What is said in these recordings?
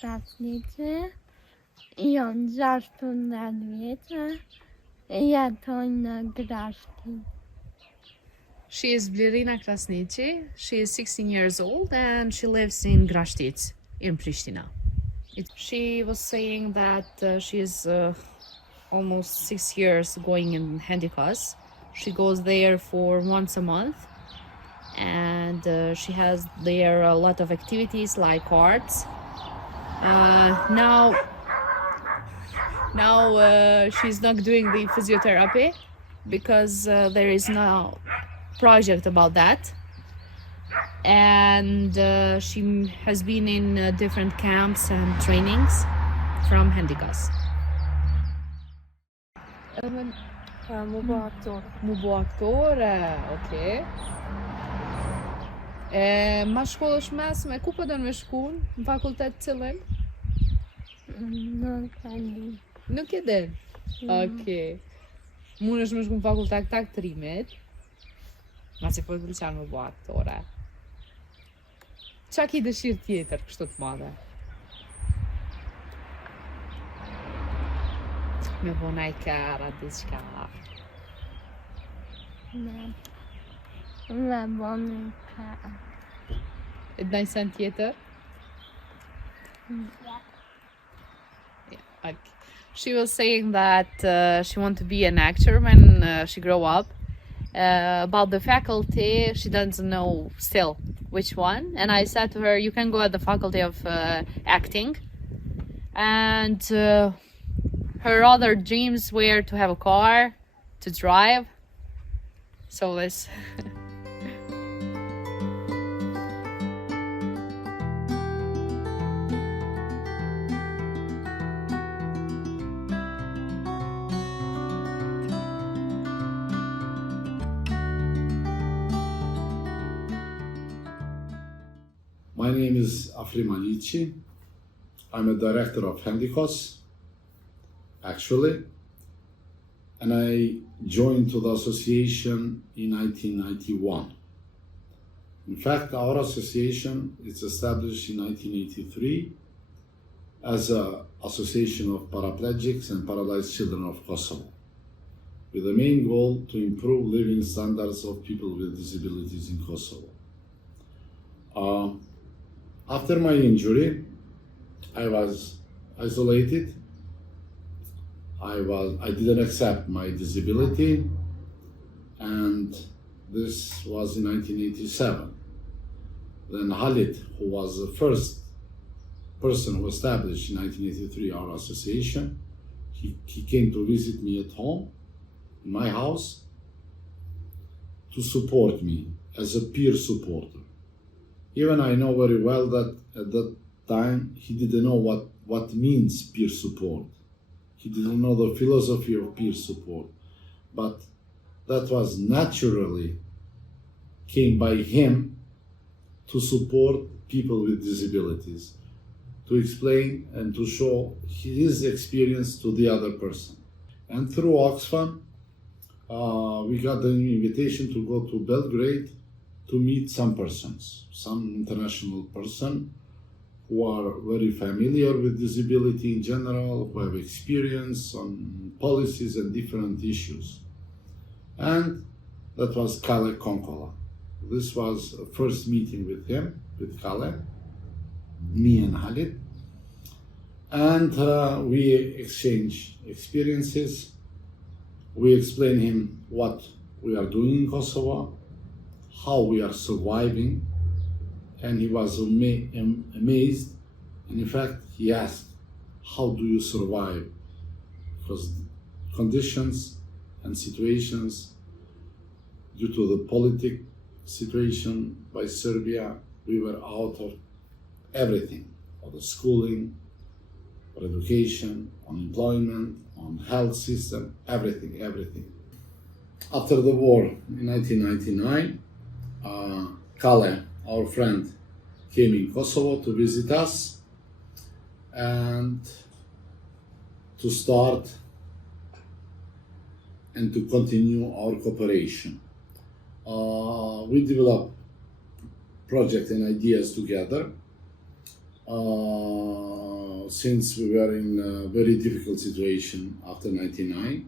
krasnicy i on zaszczył na wiece. Ja to na graszki. She is Blerina Krasnici. She is 16 years old and she lives in Grashtic in Pristina. She was saying that she is almost 6 years going in Handikos. She goes there for once a month and she has there a lot of activities like arts. Now she's not doing the physiotherapy because there is no project about that, and she has been in different camps and trainings from Handikos. Mubaktore, okay. Ma shkollësh mesme, ku po don me shku? Në fakultet cilën? Nuk e din. Okay. Mundesh me shku në fakultet të aktrimit. Ma që po të pëlqen me bo aktore. Qa ki dëshirë tjetër kështu të madhe? Me bo naj kara, diçka. Me bo një kara. E të naj sen tjetër? Yeah, okay. She was saying that she want to be an actor when she grow up. About the faculty, she doesn't know still which one. And I said to her, you can go at the faculty of acting. And her other dreams were to have a car, to drive. So let's... My name is Afri Malici. I'm a director of Handikos, actually, and I joined to the association in 1991. In fact, our association is established in 1983 as an association of paraplegics and paralyzed children of Kosovo, with the main goal to improve living standards of people with disabilities in Kosovo. After my injury, I was isolated. I didn't accept my disability, and this was in 1987. Then Khalid, who was the first person who established in 1983 our association, he came to visit me at home, in my house, to support me as a peer supporter. Even I know very well that at that time he didn't know what means peer support. He didn't know the philosophy of peer support, but that was naturally came by him to support people with disabilities, to explain and to show his experience to the other person. And through Oxfam, we got an invitation to go to Belgrade to meet some persons, some international person who are very familiar with disability in general, who have experience on policies and different issues. And that was Kale Konkola. This was a first meeting with him, with Kale, me and Khalid. And we exchanged experiences. We explained him what we are doing in Kosovo, how we are surviving, and he was amazed. And in fact, he asked, how do you survive? Because conditions and situations, due to the political situation by Serbia, we were out of everything, of the schooling, or education, on employment, on health system, everything. After the war in 1999, Kale, our friend, came in Kosovo to visit us and to start and to continue our cooperation. We developed projects and ideas together. since we were in a very difficult situation after 99,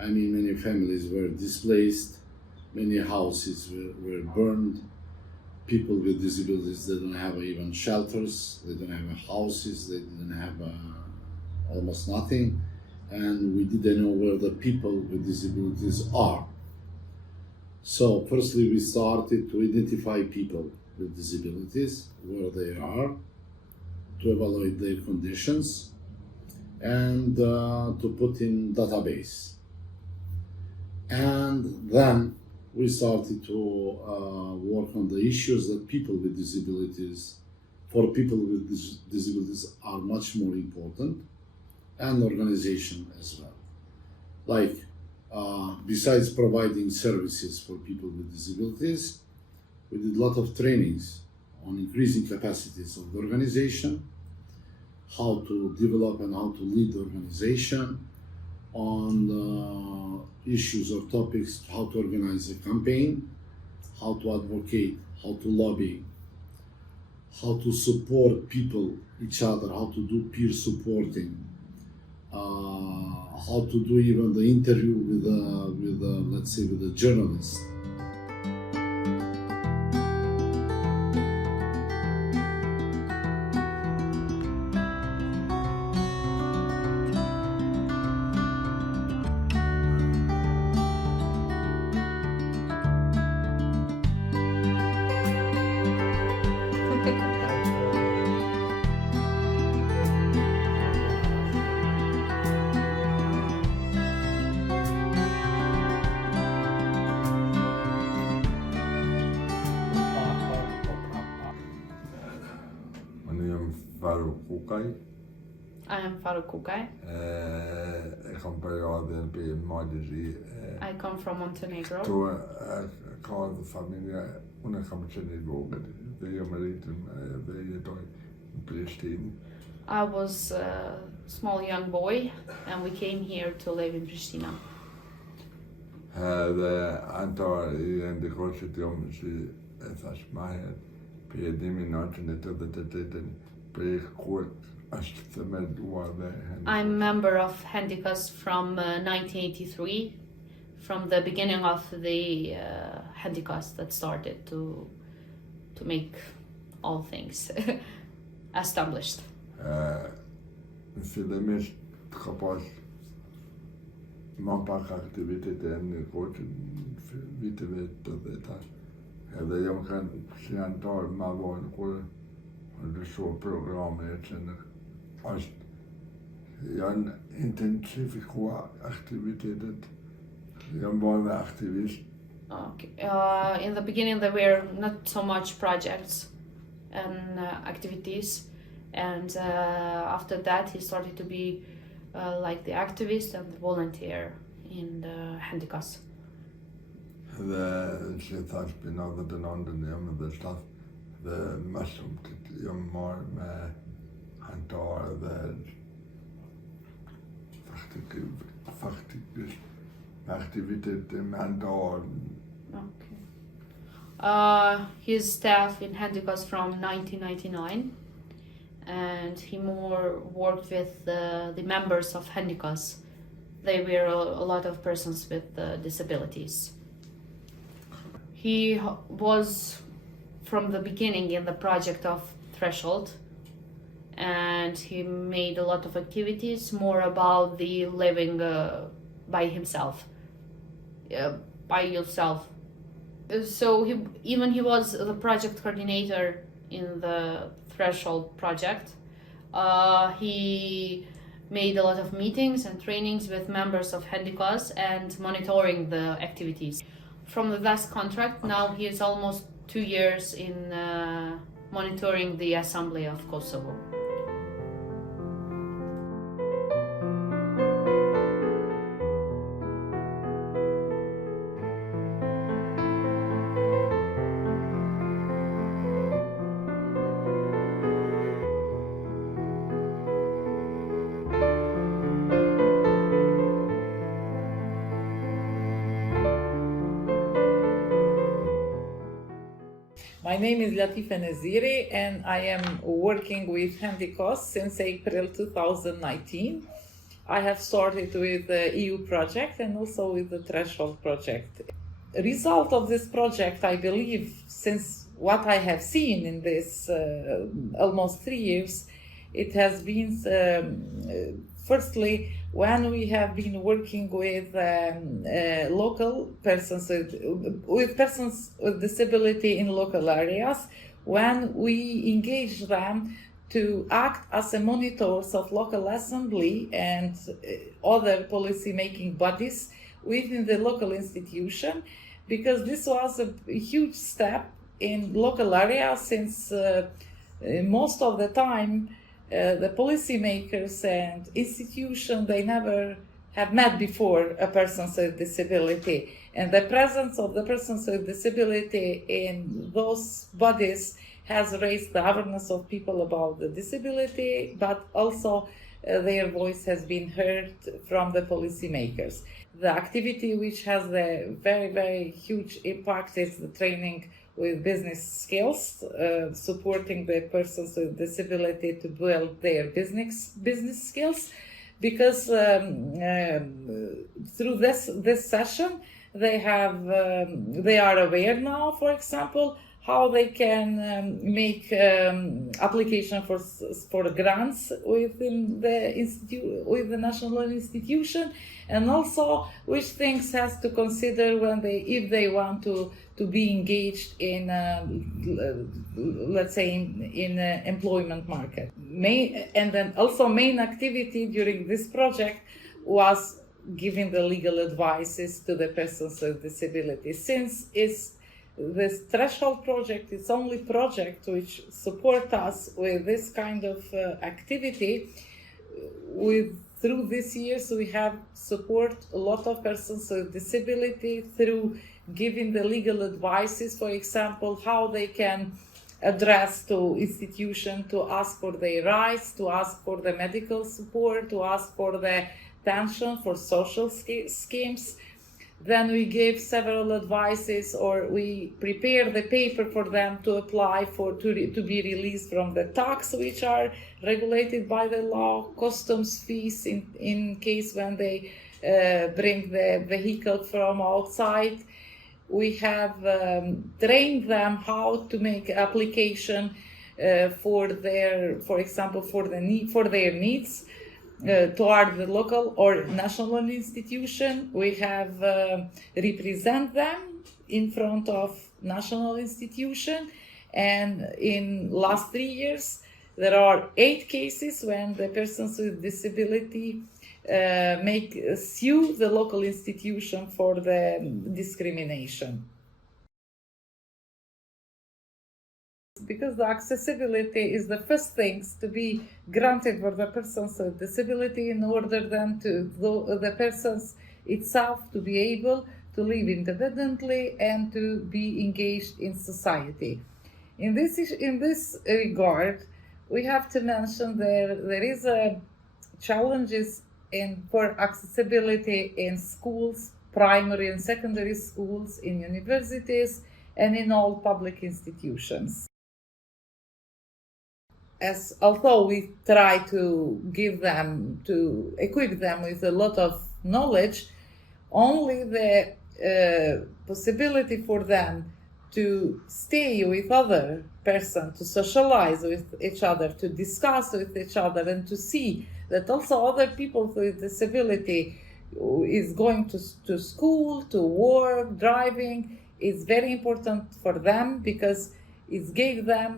I mean, many families were displaced, many houses were burned. People with disabilities, they don't have even shelters, they don't have houses, they didn't have almost nothing. And we didn't know where the people with disabilities are. So firstly, we started to identify people with disabilities, where they are, to evaluate their conditions, and to put in database. And then we started to work on the issues that people with disabilities, for people with disabilities, are much more important, and organization as well. Like, besides providing services for people with disabilities, we did a lot of trainings on increasing capacities of the organization, how to develop and how to lead the organization, on issues or topics, how to organize a campaign, how to advocate, how to lobby, how to support people, each other, how to do peer supporting, how to do even the interview with let's say, with a journalist. I am Farukukai. I come from Montenegro. I was a small young boy and we came here to live in Pristina. I'm a member of Handikos from 1983, from the beginning of the Handikos that started to make all things established. Okay. In the beginning there were not so much projects and activities, and after that he started to be like the activist and the volunteer in the Handikos. Okay. His staff in Handikos from 1999, and he more worked with the members of Handikos. They were a lot of persons with disabilities. He was from the beginning in the project of Treshold, and he made a lot of activities more about the living by himself, by yourself. So he was the project coordinator in the Treshold project. He made a lot of meetings and trainings with members of Handikos and monitoring the activities. From the last contract, now he is almost 2 years in monitoring the Assembly of Kosovo. My name is Latifa Naziri and I am working with Handikos since April 2019. I have started with the EU project and also with the Treshold project. Result of this project, I believe, since what I have seen in this almost 3 years, it has been firstly when we have been working with local persons with persons with disability in local areas, when we engage them to act as a monitors of local assembly and other policy making bodies within the local institution, because this was a huge step in local areas since most of the time the policymakers and institutions, they never have met before a person with disability. And the presence of the persons with disability in those bodies has raised the awareness of people about the disability, but also their voice has been heard from the policymakers. The activity which has the very, very huge impact is the training with business skills, supporting the persons with disability to build their business skills, because through this session they are aware now, for example, how they can make application for grants within the national institution, and also which things has to consider when if they want to be engaged in let's say in employment market. And then also main activity during this project was giving the legal advices to the persons with disability, since this Treshold project is only project which support us with this kind of activity. Through these years we have support a lot of persons with disability through giving the legal advices, for example, how they can address to institution to ask for their rights, to ask for the medical support, to ask for the pension, for social schemes. Then we gave several advices, or we prepare the paper for them to apply to be released from the tax which are regulated by the law, customs fees in case when they bring the vehicle from outside. We have trained them how to make application for their needs toward the local or national institution. We have represent them in front of national institution, and in last 3 years there are 8 cases when the persons with disability sue the local institution for the discrimination. Because the accessibility is the first things to be granted for the persons with disability, in order then to the persons itself to be able to live independently and to be engaged in society. In this regard, we have to mention there is a challenges for accessibility in schools, primary and secondary schools, in universities, and in all public institutions. Although we try to equip them with a lot of knowledge, only the possibility for them to stay with other persons, to socialize with each other, to discuss with each other, and to see that also other people with disability is going to school, to work, driving, is very important for them, because it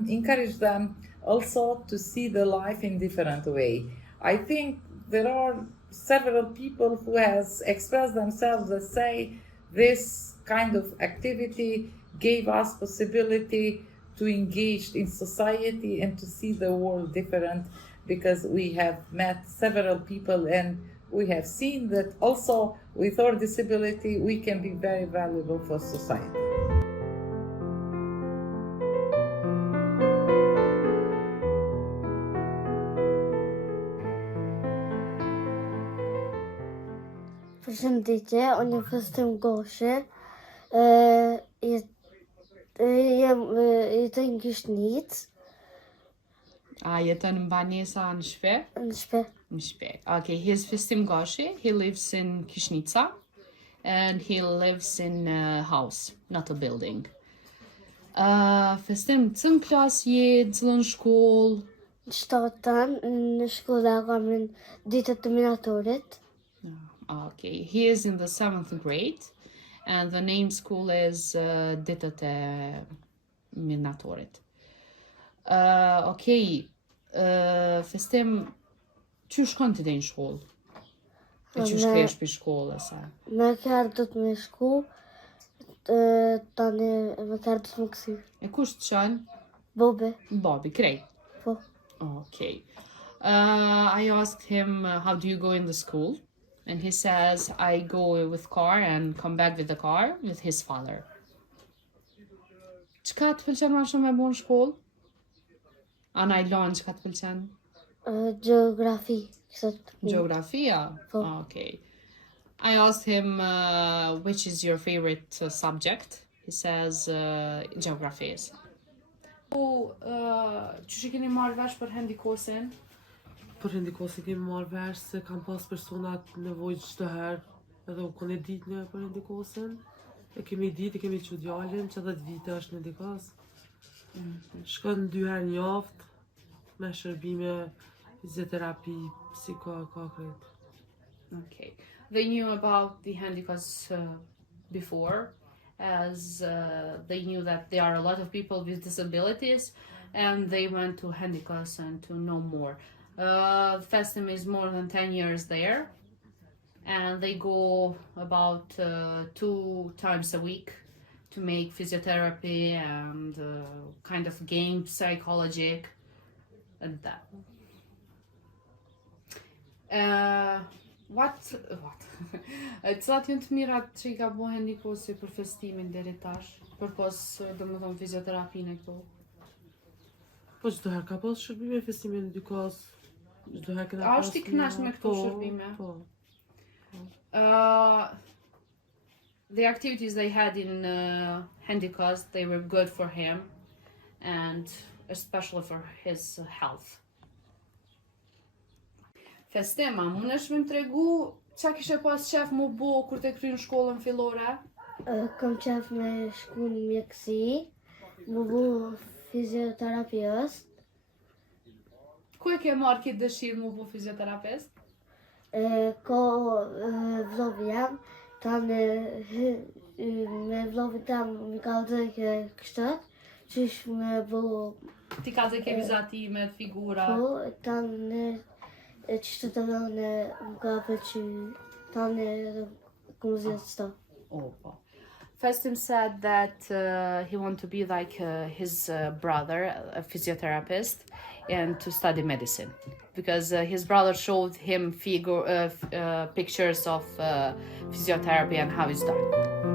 encouraged them also to see the life in different way. I think there are several people who has expressed themselves that say this kind of activity gave us possibility to engage in society and to see the world different, because we have met several people and we have seen that also with our disability we can be very valuable for society. Përshëndetje, unë fëstëm Goshe, Jag tänker niet. Jeton Banesa në shpe? Në shpe. Në shpe. Okay, he's Festim Gashi. He lives in Kishnitsa. And he lives in a house, not a building. Festim, cën klas je, cëllën shkollë? Në shtatën, në shkolla kam në ditët të minatorit. Okay, he is in the 7th grade. And the name school is ditët e minatorit. Okay, Festim, që shkon të dhe në shkollë? E që shkresh për shkollë, sa? Me kërë do të me shku, tani me kërë do të më kësi. E kush të qënë? Bobe, Bobby, krejt. po. Okay. I asked him, how do you go in the school? And he says, I go with car and come back with the car with his father. Çka të pëlqen më shumë me bu në shkollë? Ana i lanë çka të pëlqen? Geografi, Geografia? Po. Okay. I asked him, which is your favorite subject? He says, geography is. Që keni marrë vesh për Handikosin? Për Handikosin kemi marrë vesh se kam pas personat nevojë çdo herë, edhe unë kone ditë një për Handikosin. E kemi ditë, kemi që djallin, që 10 vite është në Handikos. Shkon 2 herë në javë, me shërbime, fizioterapi, krejt. Okay. They knew about the Handikos before, as they knew that there are a lot of people with disabilities, and they went to Handikos and to know more. Festim is more than 10 years there, and they go about 2 times a week to make physiotherapy and kind of game psychologic and that. What? Cilat janë të mirat që I ka bo Handikosi për festimin deri tash? Përpos, domethënë, fizioterapinë e këtu? Po çdo herë ka pas shërbime festime në Handikos. Çdo herë kena A pas. është I kënaqur me këto shërbime? Po. The activities they had in Handikos, they were good for him, and especially for his health. Festima, mundesh me më tregu qa kishe pas qef mu bo kur te kryen shkollën fillore? Kam qef me shku në mjekësi, më bu fizioterapist, Ku e ke marrë këtë dëshirë mu bo fizioterapist? ko vlovi jam, tani me vlovi tam mi ka dhejke kështët, qysh me bu, Ti ka dhe ke vizatimet, figura. po, tani qështë të dhënë më ka pëlqy, tani këmë zjetë qëta. Oh, po. Festim said that he wanted to be like his brother, a physiotherapist, and to study medicine. Because his brother showed him pictures of physiotherapy and how it's done.